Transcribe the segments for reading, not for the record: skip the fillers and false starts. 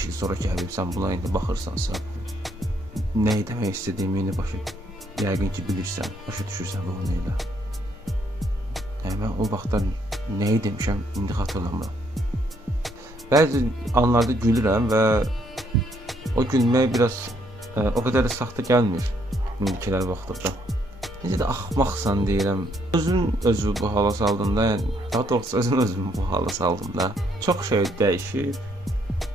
5 il sonra gəlib sən buna indi baxırsansa, nə demək istədiyimi indi yəqin ki bilirsən, başa düşürsən bu ilə. Yəni mən o vaxtda nəyi demişəm, indi xatırlamıram. Bəzi anlarda gülürəm və o gülmək biraz o qədər də saxta gəlmir indikilər vaxtında. Necə də axmaqsan deyirəm. Özü bu hala saldığında, yəni daha doğrusu özümü bu hala saldığında çox şey dəyişib.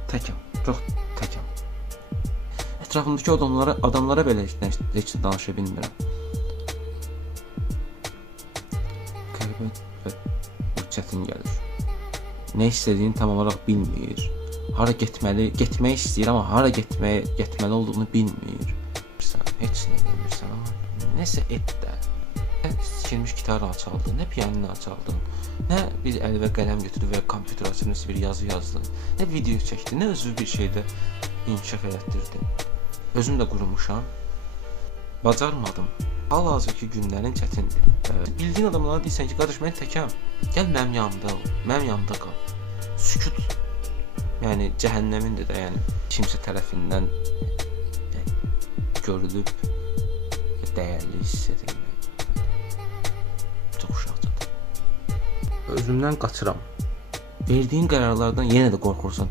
Təkəm, çox təkəm. Ətrafımdakı adamlara belə heç də danışa bilmirəm. Qəribə və çətin gəlir. Nə istədiyini tam olaraq bilmir. Hara getmək istəyir, amma hara getməli olduğunu bilmir. Heç nə bilmirsən, amma nəsə et də. Nə sikilmiş gitarı çaldın, nə pianino çaldın, nə bir əl və qələm götürdün və kompüter açıb nəsə bir yazı yazdın, nə video çəkdin, nə özü bir şeydə inkişaf elətdirdin. Özüm də qurumuşam, bacarmadım. Hal-hazırki günlərin çətindir. Bildiyin adamlara deyirsən ki, qardaş mən təkəm, gəl mənim yanımda qal. Sükut, yəni cəhənnəmindir də, yəni kimsə tərəfindən görülüb dəyərli hiss edilmək. Çox uşaqcadır. Özümdən qaçıram. Verdiyin qərarlardan yenə də qorxursan.